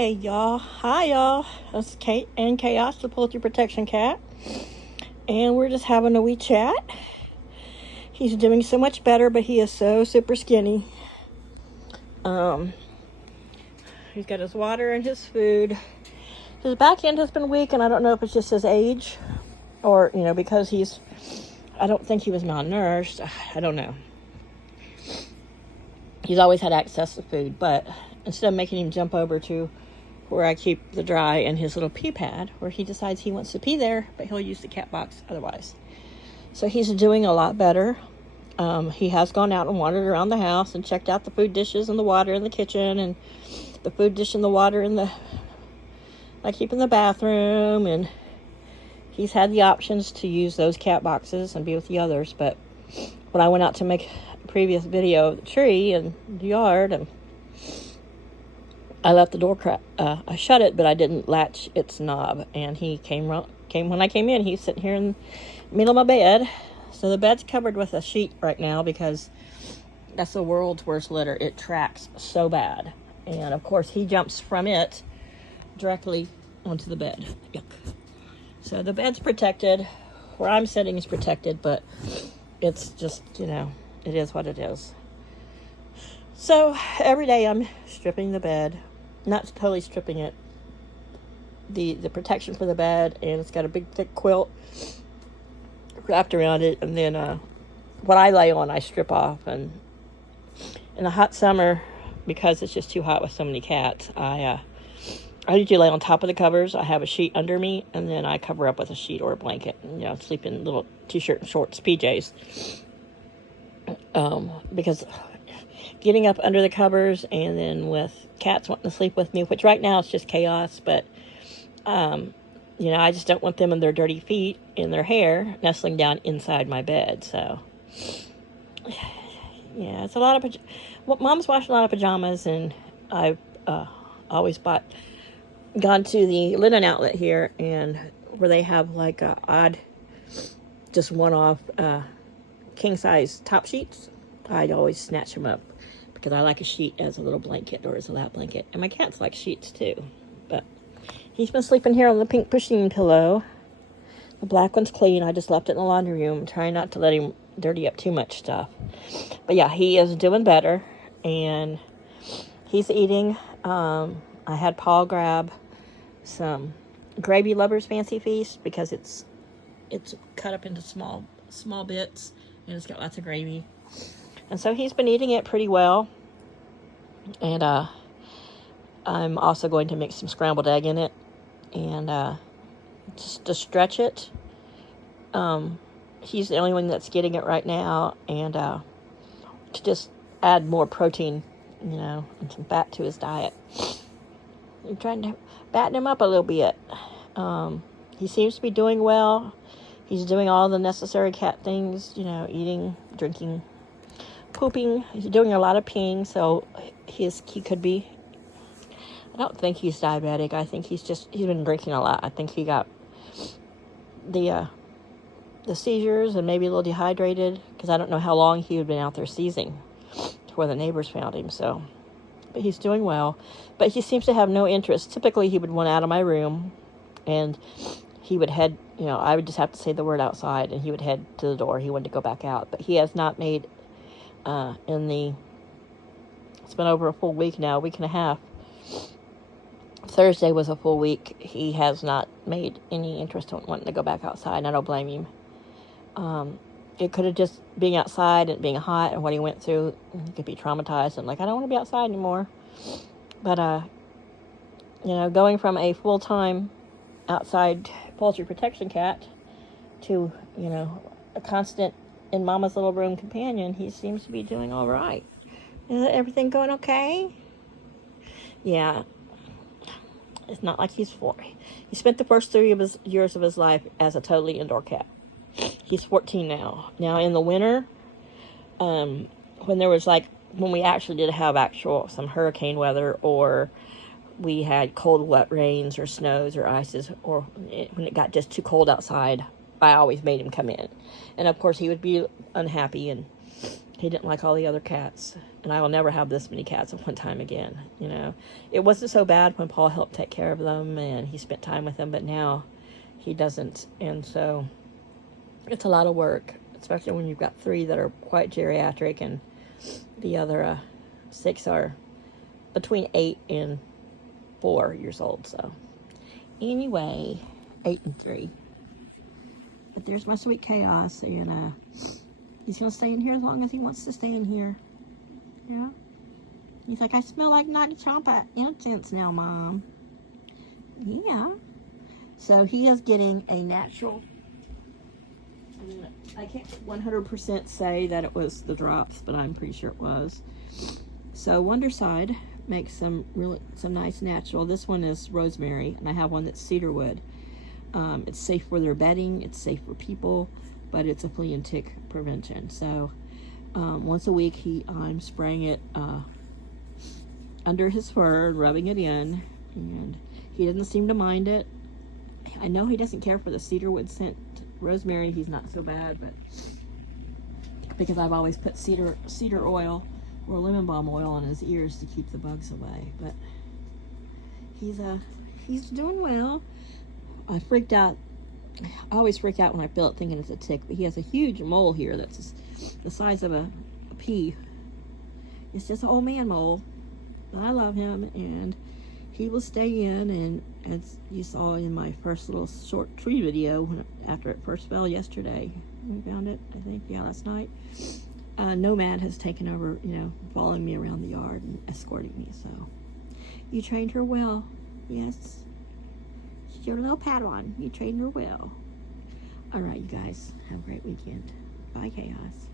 Hey y'all, hi y'all. That's Kate and Chaos, the poultry protection cat, and we're just having a wee chat. He's doing so much better, but he is so super skinny. He's got his water and his food. His back end has been weak, and I don't know if it's just his age, or because I don't think he was malnourished. I don't know. He's always had access to food, but instead of making him jump over to where I keep the dry and his little pee pad, where he decides he wants to pee there, but he'll use the cat box otherwise. So he's doing a lot better. He has gone out and wandered around the house and checked out the food dishes and the water in the kitchen and the food dish and the water in the, I keep in the bathroom, and he's had the options to use those cat boxes and be with the others. But when I went out to make a previous video of the tree and the yard, and I left the door I shut it, but I didn't latch its knob. And he came when I came in. He's sitting here in the middle of my bed. So the bed's covered with a sheet right now because that's the world's worst litter. It tracks so bad. And of course, he jumps from it directly onto the bed. Yuck. So the bed's protected. Where I'm sitting is protected, but it's just, it is what it is. So every day I'm stripping the bed. Not totally stripping it. The protection for the bed, and it's got a big thick quilt wrapped around it, and then what I lay on I strip off. And in the hot summer, because it's just too hot with so many cats, I usually lay on top of the covers. I have a sheet under me, and then I cover up with a sheet or a blanket, and sleep in little t-shirt and shorts, PJs, because getting up under the covers and then with cats wanting to sleep with me, which right now it's just chaos, but I just don't want them and their dirty feet and their hair nestling down inside my bed. So yeah, it's a lot of Mom's washed a lot of pajamas, and I've always gone to the linen outlet here, and where they have like a odd, just one-off king size top sheets, I'd always snatch them up because I like a sheet as a little blanket or as a lap blanket. And my cats like sheets too. But he's been sleeping here on the pink pushing pillow. The black one's clean. I just left it in the laundry room, trying not to let him dirty up too much stuff. But yeah, he is doing better, and he's eating. I had Paul grab some Gravy Lovers Fancy Feast because it's cut up into small bits, and it's got lots of gravy. And so he's been eating it pretty well. And I'm also going to mix some scrambled egg in it, and just to stretch it. He's the only one that's getting it right now, and to just add more protein, and some fat to his diet. I'm trying to batten him up a little bit. He seems to be doing well. He's doing all the necessary cat things, eating, drinking, pooping. He's doing a lot of peeing, so he could be. I don't think he's diabetic. I think he's been drinking a lot. I think he got the seizures and maybe a little dehydrated, because I don't know how long he had been out there seizing to where the neighbors found him. So, but he's doing well. But he seems to have no interest. Typically, he would want out of my room, and he would head. I would just have to say the word outside, and he would head to the door. He wanted to go back out, but he has not made. It's been over a full week now, a week and a half. Thursday was a full week. He has not made any interest in wanting to go back outside, and I don't blame him. It could have just being outside and being hot and what he went through. He could be traumatized and I don't want to be outside anymore. But, going from a full-time outside poultry protection cat to, a constant in Mama's little room companion, he seems to be doing all right. Is everything going okay? Yeah. It's not like he's 4. He spent the first 3 years of his life as a totally indoor cat. He's 14 now. Now in the winter, when we actually did have some hurricane weather, or we had cold, wet rains or snows or ices, or when it got just too cold outside, I always made him come in. And of course he would be unhappy and He didn't like all the other cats. And I will never have this many cats at one time again, you know. It wasn't so bad when Paul helped take care of them and he spent time with them, but now he doesn't. And so it's a lot of work, especially when you've got 3 that are quite geriatric and the other 6 are between 8 and 4 years old. So anyway, 8 and 3. But there's my sweet Chaos, and he's gonna stay in here as long as he wants to stay in here. Yeah. He's like, I smell like Nutty Chompa incense now, Mom. Yeah. So he is getting a natural. I can't 100% say that it was the drops, but I'm pretty sure it was. So Wonderside makes some nice natural. This one is rosemary, and I have one that's cedarwood. It's safe for their bedding. It's safe for people, but it's a flea and tick prevention. So once a week, I'm spraying it under his fur, rubbing it in, and he doesn't seem to mind it. I know he doesn't care for the cedarwood scent. Rosemary, he's not so bad, but because I've always put cedar oil or lemon balm oil on his ears to keep the bugs away. But he's doing well. I freaked out. I always freak out when I feel it thinking it's a tick, but he has a huge mole here that's the size of a pea. It's just an old man mole, but I love him, and he will stay in. And as you saw in my first little short tree video, after it first fell yesterday, we found it, I think, yeah, last night. Nomad has taken over, you know, following me around the yard and escorting me. So you trained her well. Yes, she's your little Padawan. You trained her well. All right, you guys, have a great weekend. Bye, Chaos.